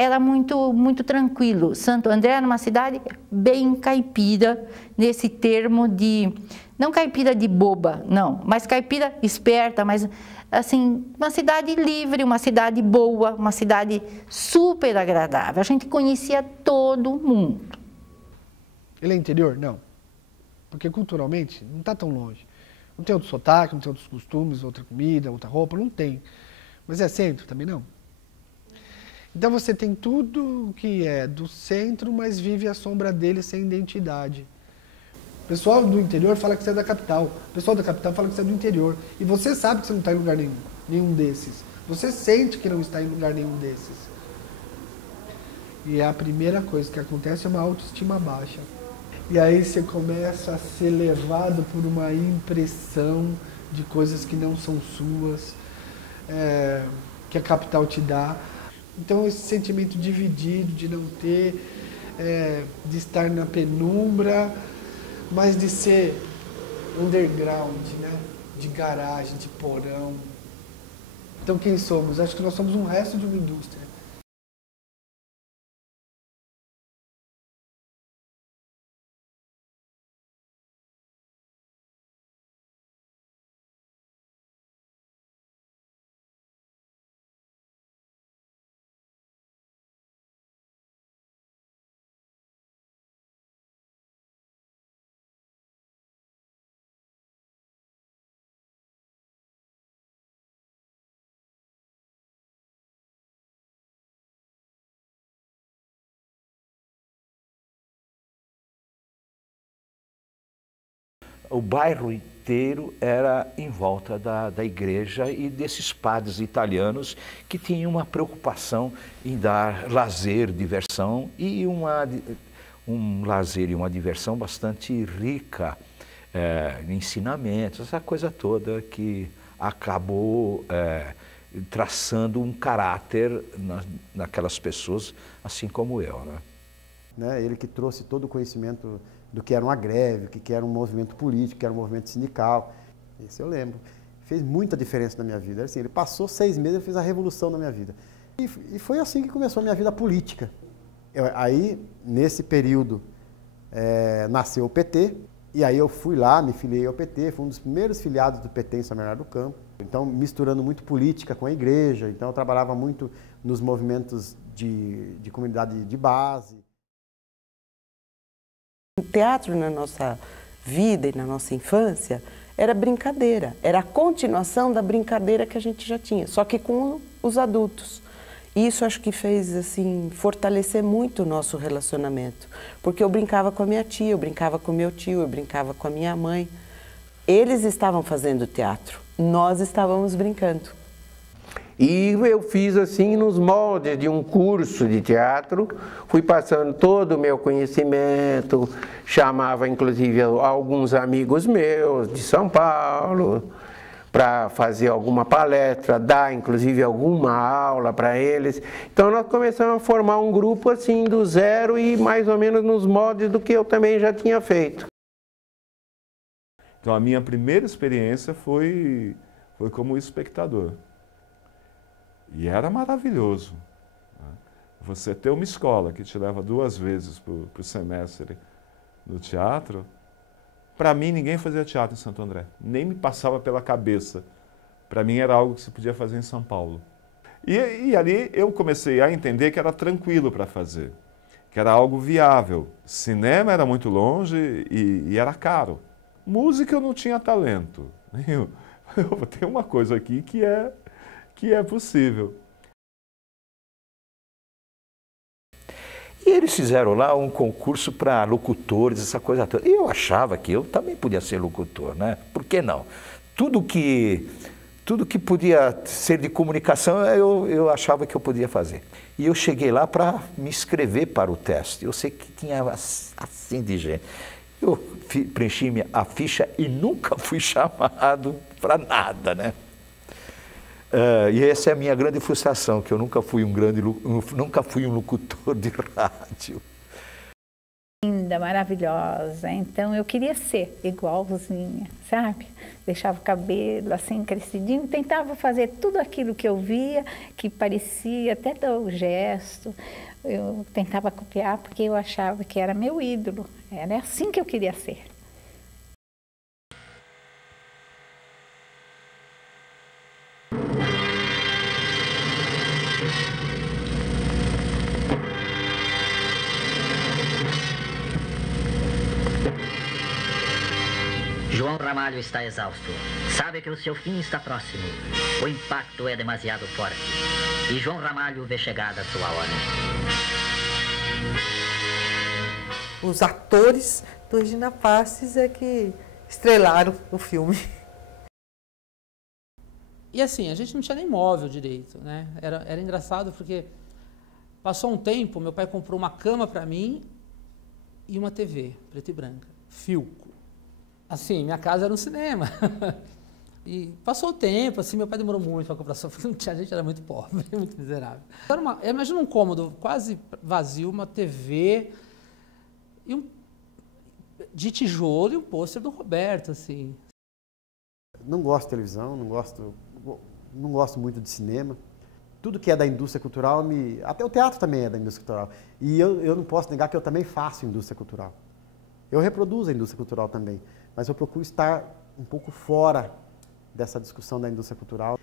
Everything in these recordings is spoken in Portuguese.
era muito tranquilo. Santo André era uma cidade bem caipira, nesse termo de, não caipira de boba, não, mas caipira esperta, mas assim, uma cidade livre, uma cidade boa, uma cidade super agradável. A gente conhecia todo mundo. Ele é interior? Não. Porque culturalmente não está tão longe. Não tem outro sotaque, não tem outros costumes, outra comida, outra roupa, não tem. Mas é centro também não. Então você tem tudo que é do centro, mas vive à sombra dele sem identidade. O pessoal do interior fala que você é da capital. O pessoal da capital fala que você é do interior. E você sabe que você não está em lugar nenhum desses. Você sente que não está em lugar nenhum desses. E a primeira coisa que acontece é uma autoestima baixa. E aí você começa a ser levado por uma impressão de coisas que não são suas, que a capital te dá. Então esse sentimento dividido, de não ter, de estar na penumbra, mas de ser underground, né? De garagem, de porão. Então quem somos? Acho que nós somos um resto de uma indústria. O bairro inteiro era em volta da igreja e desses padres italianos que tinham uma preocupação em dar lazer, diversão e um lazer e uma diversão bastante rica em ensinamentos, essa coisa toda que acabou traçando um caráter naquelas pessoas, assim como eu, né? Ele que trouxe todo o conhecimento do que era uma greve, o que era um movimento político, que era um movimento sindical. Isso eu lembro. Fez muita diferença na minha vida. Assim, ele passou 6 meses e fez a revolução na minha vida. E foi assim que começou a minha vida política. Aí, nesse período, nasceu o PT, e aí eu fui lá, me filiei ao PT, fui um dos primeiros filiados do PT em São Bernardo do Campo. Então, misturando muito política com a igreja, então eu trabalhava muito nos movimentos de comunidade de base. O teatro na nossa vida e na nossa infância era brincadeira, era a continuação da brincadeira que a gente já tinha, só que com os adultos. Isso acho que fez assim fortalecer muito o nosso relacionamento, porque eu brincava com a minha tia, eu brincava com meu tio, eu brincava com a minha mãe. Eles estavam fazendo teatro, nós estávamos brincando. E eu fiz assim nos moldes de um curso de teatro, fui passando todo o meu conhecimento, chamava inclusive alguns amigos meus de São Paulo para fazer alguma palestra, dar inclusive alguma aula para eles. Então nós começamos a formar um grupo assim do zero e mais ou menos nos moldes do que eu também já tinha feito. Então a minha primeira experiência foi como espectador. E era maravilhoso. Você ter uma escola que te leva 2 vezes para o semestre no teatro, para mim ninguém fazia teatro em Santo André, nem me passava pela cabeça. Para mim era algo que se podia fazer em São Paulo. E ali eu comecei a entender que era tranquilo para fazer, que era algo viável. Cinema era muito longe e era caro. Música eu não tinha talento. Eu tenho uma coisa aqui que é possível. E eles fizeram lá um concurso para locutores, essa coisa toda. E eu achava que eu também podia ser locutor, né? Por que não? Tudo que podia ser de comunicação, eu achava que eu podia fazer. E eu cheguei lá para me inscrever para o teste. Eu sei que tinha assim de gente. Eu preenchi a ficha e nunca fui chamado para nada, né? E essa é a minha grande frustração, que eu nunca fui um locutor de rádio. Linda, maravilhosa, então eu queria ser igualzinha, sabe? Deixava o cabelo assim crescidinho, tentava fazer tudo aquilo que eu via, que parecia, até o gesto, eu tentava copiar porque eu achava que era meu ídolo, era assim que eu queria ser. João Ramalho está exausto. Sabe que o seu fim está próximo. O impacto é demasiado forte. E João Ramalho vê chegada a sua hora. Os atores do Regina Passes é que estrelaram o filme. E assim, a gente não tinha nem móvel direito, né? Era engraçado porque passou um tempo, meu pai comprou uma cama para mim e uma TV, preta e branca, Philco. Assim, minha casa era um cinema. E passou o tempo, assim, meu pai demorou muito para comprar sofá, a gente era muito pobre, muito miserável. Imagina um cômodo quase vazio, uma TV e de tijolo e um pôster do Roberto, assim. Não gosto de televisão, não gosto muito de cinema. Tudo que é da indústria cultural, até o teatro também é da indústria cultural. E eu não posso negar que eu também faço indústria cultural. Eu reproduzo a indústria cultural também, mas eu procuro estar um pouco fora dessa discussão da indústria cultural.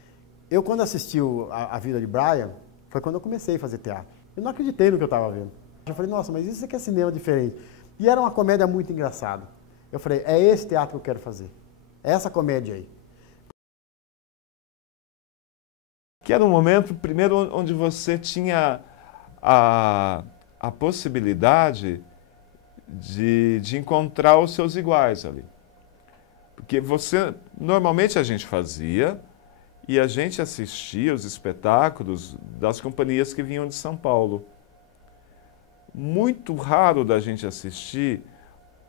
Eu, quando assisti a Vida de Brian, foi quando eu comecei a fazer teatro. Eu não acreditei no que eu estava vendo. Eu falei, nossa, mas isso aqui é cinema diferente. E era uma comédia muito engraçada. Eu falei, é esse teatro que eu quero fazer. É essa comédia aí. Que era um momento, primeiro, onde você tinha a possibilidade de encontrar os seus iguais ali. Porque normalmente a gente fazia e a gente assistia os espetáculos das companhias que vinham de São Paulo. Muito raro da gente assistir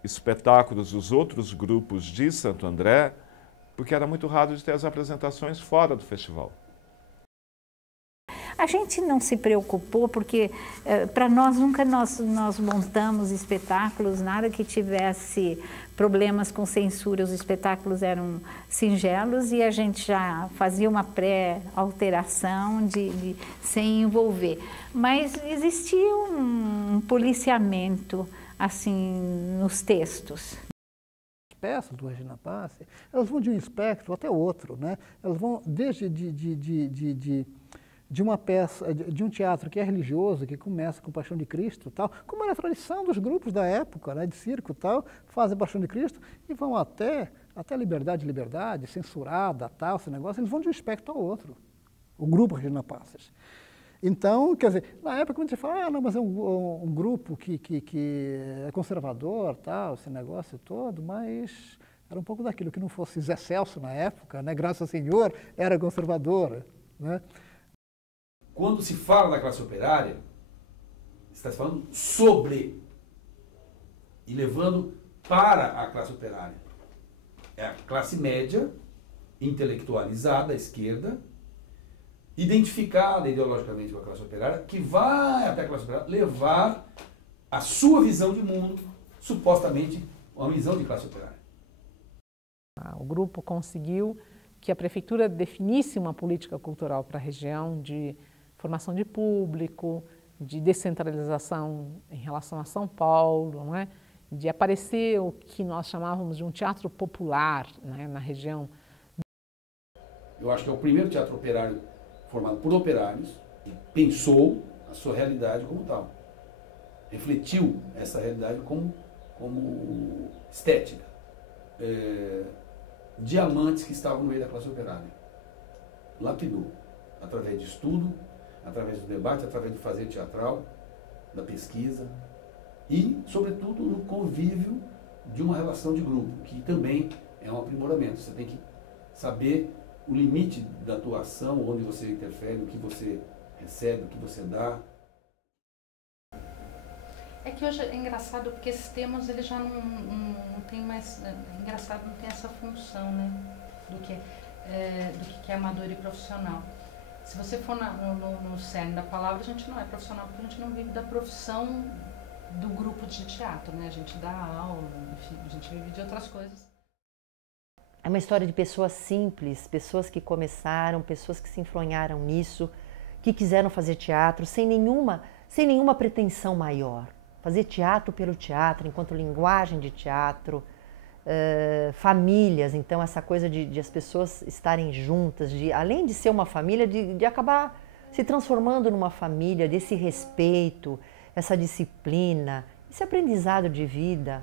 espetáculos dos outros grupos de Santo André, porque era muito raro de ter as apresentações fora do festival. A gente não se preocupou porque, para nós, nunca nós montamos espetáculos, nada que tivesse problemas com censura, os espetáculos eram singelos e a gente já fazia uma pré-alteração sem envolver. Mas existia um policiamento, assim, nos textos. As peças do Regina Passi, elas vão de um espectro até outro, né? Elas vão desde de uma peça, de um teatro que é religioso, que começa com Paixão de Cristo, tal, como era a tradição dos grupos da época, né, de circo, tal, fazem Paixão de Cristo e vão até Liberdade, censurada, tal, esse negócio, eles vão de um espectro ao outro, o grupo Regina Passes. Então, quer dizer, na época quando você fala, não, mas é um grupo que é conservador, tal, esse negócio todo, mas era um pouco daquilo, que não fosse Zé Celso na época, né, graças ao Senhor, era conservador, né. Quando se fala da classe operária, está se falando sobre e levando para a classe operária. É a classe média, intelectualizada, à esquerda, identificada ideologicamente com a classe operária, que vai até a classe operária levar a sua visão de mundo, supostamente uma visão de classe operária. O grupo conseguiu que a prefeitura definisse uma política cultural para a região de formação de público, de descentralização em relação a São Paulo, não é? De aparecer o que nós chamávamos de um teatro popular, né, na região. Eu acho que é o primeiro teatro operário formado por operários e pensou a sua realidade como tal. Refletiu essa realidade como estética. Diamantes que estavam no meio da classe operária. Lapidou, através de estudo, através do debate, através do fazer teatral, da pesquisa e, sobretudo, no convívio de uma relação de grupo, que também é um aprimoramento. Você tem que saber o limite da tua ação, onde você interfere, o que você recebe, o que você dá. É que hoje é engraçado porque esses temas eles já não tem mais, é engraçado, não tem essa função, né, do que é amador e profissional. Se você for no cerne da palavra, a gente não é profissional porque a gente não vive da profissão do grupo de teatro, né? A gente dá aula, enfim, a gente vive de outras coisas. É uma história de pessoas simples, pessoas que começaram, pessoas que se enfronharam nisso, que quiseram fazer teatro sem nenhuma pretensão maior. Fazer teatro pelo teatro, enquanto linguagem de teatro, famílias, então essa coisa de as pessoas estarem juntas, além de ser uma família, de acabar se transformando numa família, desse respeito, essa disciplina, esse aprendizado de vida.